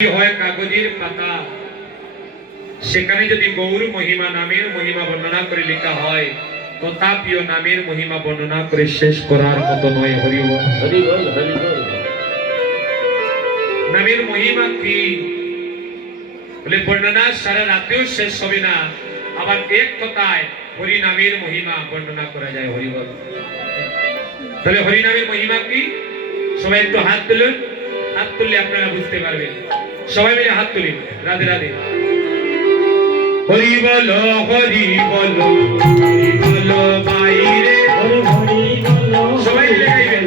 হয় কাগজের পাতা, সেখানে যদি গৌর মহিমা নামের মহিমা বর্ণনা করে লেখা হয়, তথাপিও নামের মহিমা বর্ণনা করে শেষ করার মতো নয়। হরি বল, হরি বল, হরি বল। নামের মহিমা কি বলে বর্ণনা সারা রাতেও শেষ হবে না। আবার এক কথায় হরি নামের মহিমা বর্ণনা করা যায়। হরি বল। তাহলে হরি নামের মহিমা কি? সবাই একটু হাত তুলুন। হাত তুললে আপনারা বুঝতে পারবেন। সবাই মিলে হাত তুলি। রাধে রাধে। হরি বলো, হরি বলো, হরি বলো বাইরে, সবাই মিলে গাইবেন।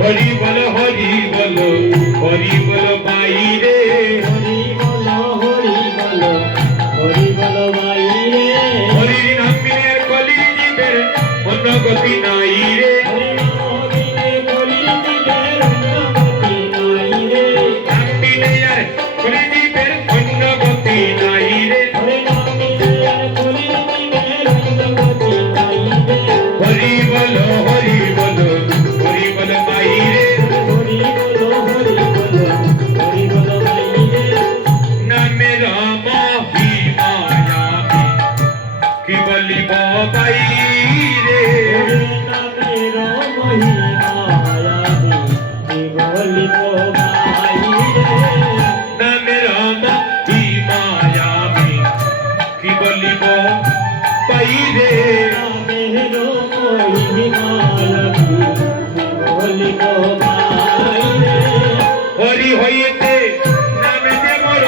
হরি বলো, হরি বলো, হরি বলো বাইরে, হরির নাম বিনে কলি জীবের অন্য গতি নাই রে। হরি হইতে নামে যে বড়,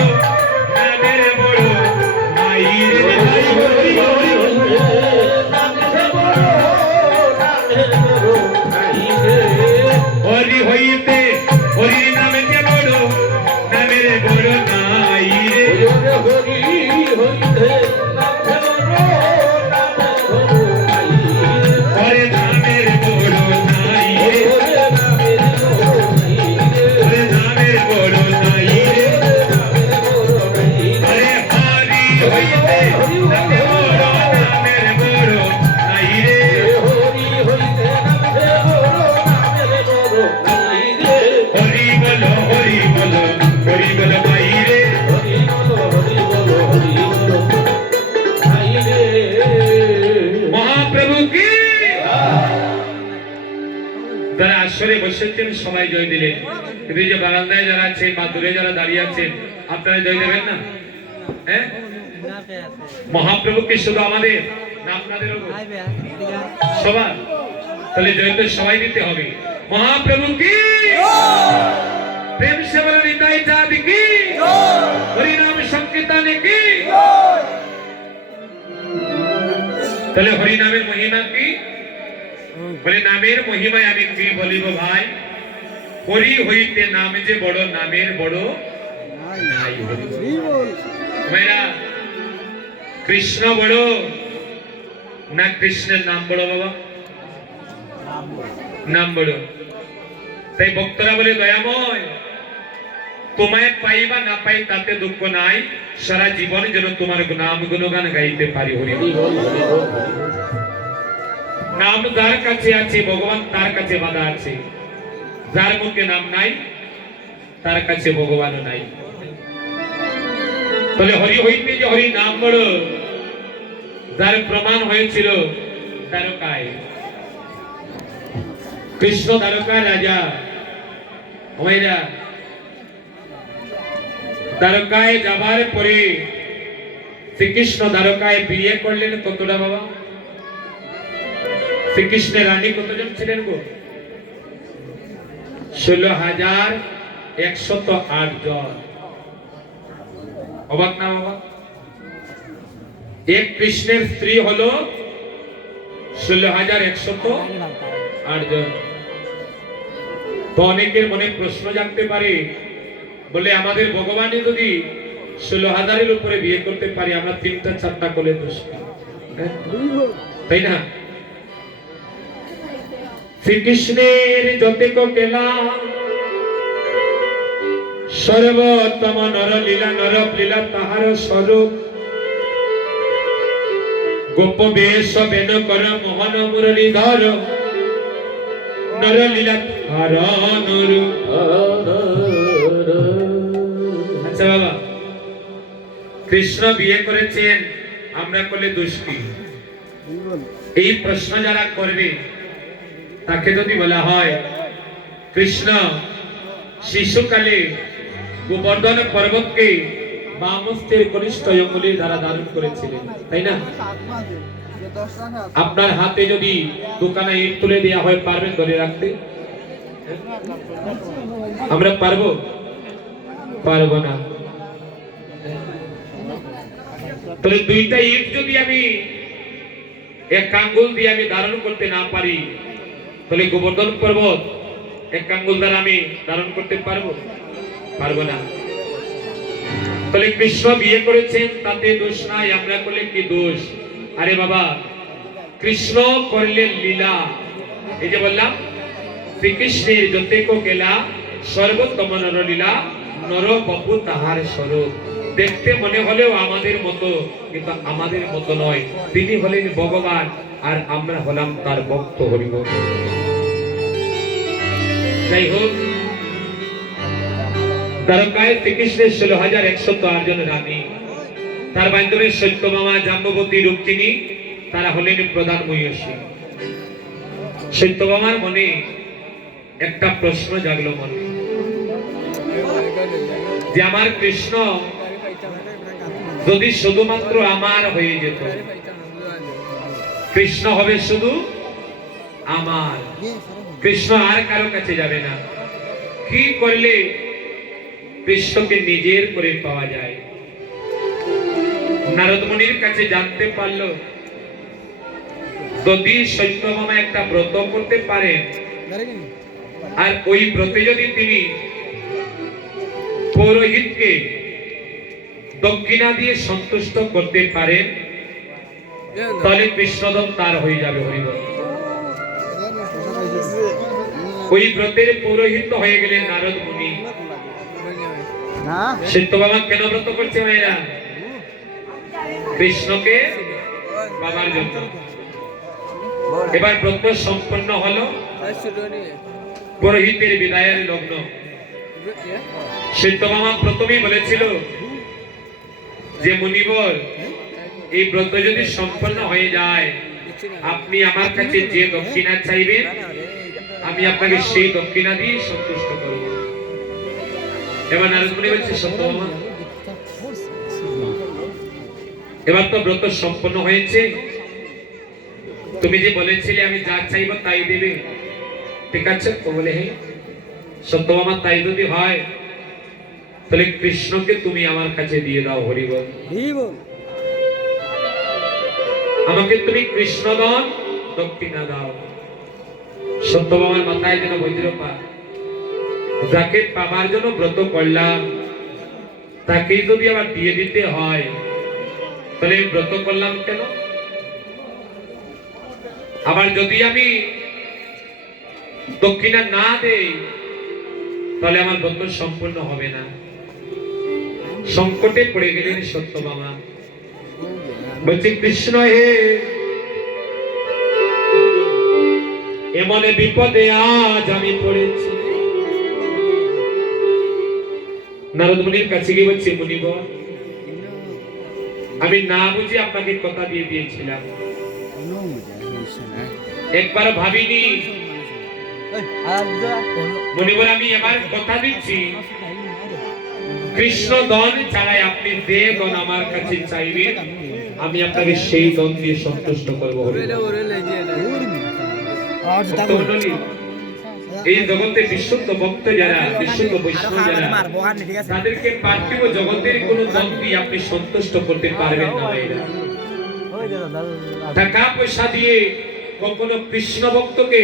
নামের বড় নাই রে। হরি হইতে হরির নামে যে বড়, নামের বড় নাই রে। হরি হইতে যারা আসরে বসেছেন সবাই জয় দিলেন। কিন্তু এই যে বারান্দায় যারা আছেন বা দূরে যারা দাঁড়িয়ে আছেন, আপনারা জয় দেবেন না? হ্যাঁ, মহাপ্রভুকে শুধু আমাদের না আপনাদেরও সবার? তাহলে জয় তো সবাই দিতে হবে। মহাপ্রভু কি প্রেম সে বলে নিতাই চাঁদ কি, হরিনাম সংকীর্তনে কি। তাহলে হরিনামের মহিমা কি? বলে নামের মহিমায় আমি কি বলিব ভাই, হরি হইতে নাম যে বড়, নামের বড় নাই। মেয়েরা কৃষ্ণ বড় না কৃষ্ণের নাম বড়? বাবা নাম বড়। তাই ভক্তরা বলে দয়াময়, তোমায় পাই বা না পাই তাতে দুঃখ নাই, সারা জীবন যেন তোমার নাম গুণগান গাইতে পারি। হরি বল। নাম যার কাছে আছে ভগবান তার কাছে বাধা আছে, যার মুখে নাম নাই তার কাছে ভগবানও নাই। তাহলে হরি হইতে যে হরি নাম বড়, যার প্রমাণ হয়েছিল দ্বারকায়। কৃষ্ণ দ্বারকার রাজা, হইরা দ্বারকায় যাবার পরে শ্রীকৃষ্ণ দ্বারকায় বিয়ে করলেন কতটা বাবা? শ্রীকৃষ্ণের রানী কতজন ছিলেন গো? 16,108 জন। অবাক না বাবা? এক কৃষ্ণের স্ত্রী হলো 16,108 জন। তো অনেকের মনে প্রশ্ন জাগতে পারে, বলে আমাদের ভগবানই যদি 16,000-এর উপরে বিয়ে করতে পারি, আমরা 3টা-4টা কোলে দোষ, তাই না? শ্রীকৃষ্ণের যতেক কেলা, সর্বোত্তম নরলীলা নরলীলা তাহার স্বরূপ। গোপ বেশ বেদ কর মোহন মুরলীধর, নরলীলা হরণ রূপ। কৃষ্ণ বিয়ে করেছেন, আমরা করলে দোষ কি? এই প্রশ্ন যারা করবে তাকে যদি বলা হয় কৃষ্ণ শিশুকালে গোবর্ধন পর্বতকে বামহস্তের কনিষ্ঠ অঙ্গুলির দ্বারা ধারণ করেছিলেন, তাই না? আপনার হাতে যদি দোকানে ইট তুলে দেওয়া হয়, পারবেন ধরে রাখতে? আমরা পারবো? পারবো না। তাহলে দুইটা ইট যদি আমি এক আঙ্গুল দিয়ে আমি ধারণ করতে না পারি, তাহলে গোবর্ধন পর্বত এক আঙ্গুল দ্বারা আমি ধারণ করতে পারবো? পারবো না। তাহলে কৃষ্ণ বিয়ে করেছেন, তাতে দোষ নাই, আমরা করলে কি দোষ? আরে বাবা, কৃষ্ণ করলেন লীলা। এই যে বললাম শ্রীকৃষ্ণের যতেক গেলা সর্বোত্তম নরলীলা, নর বপু তাহার স্বরূপ। দেখতে মনে হলেও আমাদের মতো, কিন্তু আমাদের মতো নয়। তিনি হলেন ভগবান আর আমরা হলাম তার ভক্ত। হরিবল। যাই হোক, দ্বারকায় শ্রীকৃষ্ণের 16,108 জন রানী, তার বান্ধবী সত্যভামা, জাম্ববতী, রুক্মিণী, তারা হলেন প্রধান মহিষী। সত্যভামার মনে একটা প্রশ্ন জাগলো মনে, যে আমার কৃষ্ণ যদি শুধুমাত্র আমার হয়ে যেত, কৃষ্ণ হবে শুধু আমার, কৃষ্ণ আর কারো কাছে যাবে না, কি করলে কৃষ্ণকে নিজের করে পাওয়া যায়? নারদ মুনির কাছে জানতে পারলো যদি সত্যভামা একটা ব্রত করতে পারেন, আর ওই ব্রতে যদি তিনি পৌরোহিতকে দক্ষিণা দিয়ে সন্তুষ্ট করতে পারেন, তাহলে কৃষ্ণদম তার হয়ে যাবে। হরিবল। ওই ব্রতের পৌরোহিত হয়ে গেলেন নারদ মুনি। সত্যভামা কেন ব্রত করছে ভাইরা? কৃষ্ণকে বাবার জন্য। এবার ব্রত সম্পন্ন হলো, পুরোহিতের বিদায়ের লগ্ন। সত্যভামা প্রথমেই বলেছিল যে মুনিবর, এই ব্রত যদি সম্পন্ন হয়ে যায়, আপনি আমার কাছে যে দক্ষিণা চাইবেন, আমি আপনাকে সেই দক্ষিণা দিয়ে সন্তুষ্ট করব। এবার নারদ মুনি বলছে, সত্যভামা, এবার তো ব্রত সম্পন্ন হয়েছে, তুমি যে বলেছিলে আমি যা চাইব তাই দেবে, ঠিক আছে? তো বলে হ্যাঁ সত্যভামা, তাই যদি হয় তাহলে কৃষ্ণকে তুমি আমার কাছে দিয়ে দাও। হরিবল। আমাকে তুমি কৃষ্ণদন দক্ষিণা দাও। সত্যভামার মাথায় যেন বজ্রপাত, যাকে পাবার জন্য ব্রত করলাম তাকেই যদি আবার দিয়ে দিতে হয়, তাহলে ব্রত করলাম কেন? আবার যদি আমি দক্ষিণা না দেই, তাহলে আমার ব্রত সম্পূর্ণ হবে না। সংকটে পড়ে গেলেন সত্যভামা। বলছে, কৃষ্ণ হে, এমন বিপদে আজ আমি পড়েছি। নারদ মুনির কাছে গিয়ে বলছে, মুনিবর, আমি না বুঝে আপনাকে কথা দিয়ে দিয়েছিলাম, একবার ভাবিনি। মুনিবর, আমি এবার কথা দিচ্ছি, কৃষ্ণ দন ছাড়াই আপনি যে দন আমার কাছে চাইবেন, আমি আপনাকে সেই দন দিয়ে সন্তুষ্ট করবো। এই জগতে বিশুদ্ধ ভক্ত যারা, বিশুদ্ধ বৈষ্ণব যারা, তাদেরকে পার্থিব জগতের কোন দন দিয়ে আপনি সন্তুষ্ট করতে পারবেন না। টাকা পয়সা দিয়ে কখনো কৃষ্ণ ভক্তকে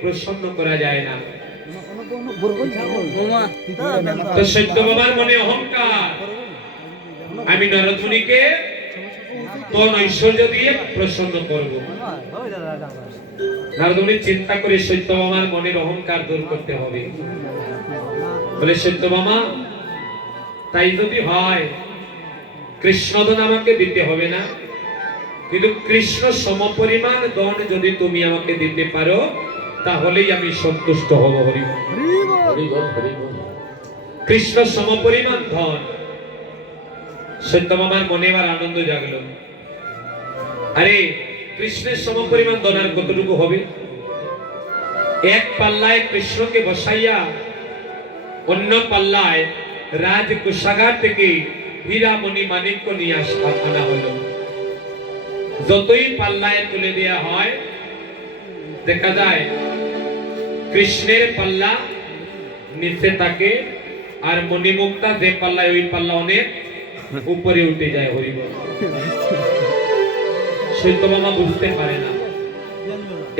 প্রসন্ন করা যায় না। তো সত্যভামার মনে অহংকার, আমি নারদ মুনিকে তোর ঐশ্বর্য দিয়ে প্রসন্ন করব। নারদ মুনি চিন্তা করে সত্যভামার মনের অহংকার দূর করতে হবে। বলে, সত্যভামা, তাই যদি হয় কৃষ্ণদন আমাকে দিতে হবে না, কিন্তু কৃষ্ণ সমপরিমাণ দন যদি তুমি আমাকে দিতে পারো, তাহলেই আমি সন্তুষ্ট হব। হরিবল। কৃষ্ণ সমপরিমাণ ধন সত্যভামার মনে এবার আনন্দ জাগলো। আরে কৃষ্ণের সমপরিমাণ দনার কতটুকু হবে? এক পাল্লায় কৃষ্ণকে বসাইয়া অন্য পাল্লায় রাজ কোষাগার থেকে হীরামণি মানিক্য নিয়ে আনা হলো। যতই পাল্লায় তুলে দেয়া হয় দেখা যায় কৃষ্ণের পাল্লা নিচে থাকে আর মণিমুক্তা যে পাল্লায় ওই পাল্লা অনেক উপরে উঠে যায়। হরিবল। সত্যভামা বুঝতে পারে না,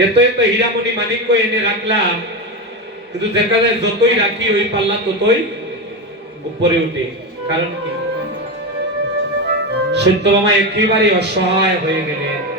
এত এত হীরামণি মানিক্য এনে রাখলাম, কিন্তু দেখা যায় যতই রাখি ওই পাল্লা ততই উপরে উঠে। কারণ কি? সত্যভামা একেবারে অসহায় হয়ে গেলেন।